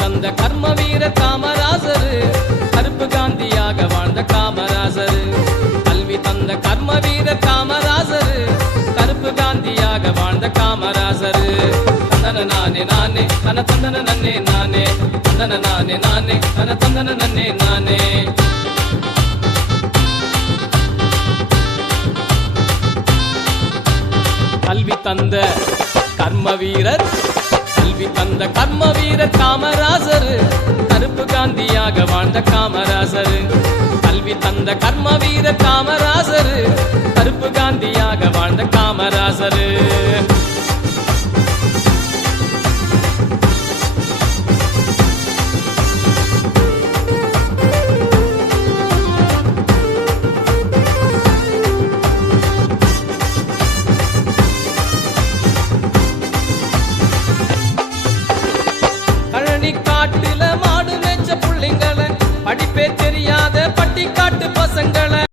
தந்த கர்ம வீர காமராசரு கருப்பு காந்தியாக வாழ்ந்த காமராசரு. கல்வி தந்த கர்ம வீர காமராசரு கருப்பு காந்தியாக வாழ்ந்த காமராசரு. தந்தன நானே நானே தன தந்தன நன்னே நானே தந்தன நானே நானே தன தந்தன நன்னே நானே. கல்வி தந்த கர்ம வீரர் கல்வி தந்த கர்ம வீரர் காமராசரு கருப்பு காந்தியாக வாழ்ந்த காமராசரு. கல்வி தந்த கர்ம வீரர் காமராசரு கருப்பு காந்தியாக வாழ்ந்த காமராசரு. காட்டுல மாடு மேய்ச்ச புள்ளைங்கள படிப்பே தெரியாத பட்டிக்காட்டு பசங்கள